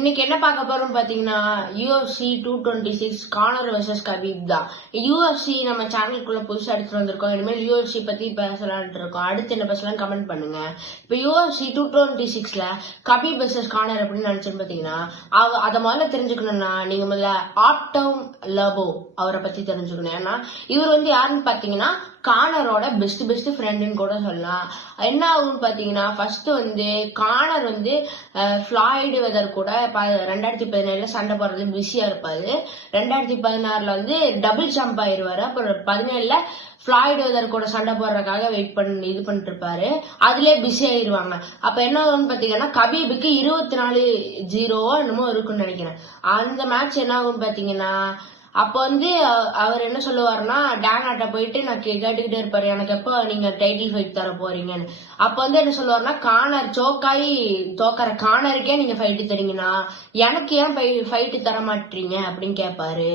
இன்னைக்கு என்ன பார்க்க போறோம் பாத்தீங்கன்னா UFC 226 கானர் வெர்சஸ் கபீப் தான். UFC நம்ம சேனலுக்குள்ள புதுசா எடுத்துட்டு வந்திருக்கோம். இனிமேல் UFC பத்தி பேசலாம்னு இருக்கோம். அடுத்து என்ன பேசலாம் கமெண்ட் பண்ணுங்க. இப்ப UFC 226ல கபீப் வெர்சஸ் கானர் அப்படின்னு நினைச்சுன்னு பாத்தீங்கன்னா அதை முதல்ல தெரிஞ்சுக்கணும்னா நீங்க முதல்ல ஆர்டம் லபோ அவரை பத்தி தெரிஞ்சுக்கணும். ஏன்னா இவர் யாருன்னு பாத்தீங்கன்னா கானரோட பெஸ்ட் ஃப்ரெண்டுன்னு கூட சொல்லலாம். என்ன ஆகும்னு பாத்தீங்கன்னா ஃபர்ஸ்ட் கானர் ஃபிளாய்டு வெதர் கூட 2017 சண்டை போடுறது பிஸியா இருப்பாரு. 2016 டபுள் ஜம்ப் ஆயிருவாரு. அப்புறம் 17 ஃபிளாய்டு வெதர் கூட சண்டை போடுறதுக்காக வெயிட் பண்ணி இது பண்ணிட்டு இருப்பாரு. அதுலயே பிஸி ஆயிருவாங்க. அப்ப என்ன ஆகும்னு பாத்தீங்கன்னா கபீபுக்கு 24-0 என்னமோ இருக்குன்னு நினைக்கிறேன். அந்த மேட்ச் என்ன ஆகும்னு பாத்தீங்கன்னா அப்ப அவர் என்ன சொல்லுவாருன்னா டேனாட்ட போயிட்டு நான் கேட்டுக்கிட்டே இருப்பாரு எனக்கு எப்ப நீங்க டைட்டில் ஃபைட் தர போறீங்கன்னு. அப்ப என்ன சொல்லுவாருன்னா கானர் சோக்காயி தோக்கற கானருக்கே நீங்க ஃபைட்டு தரீங்கன்னா எனக்கு ஏன் ஃபைட்டு தர மாட்டீங்க அப்படின்னு கேட்பாரு.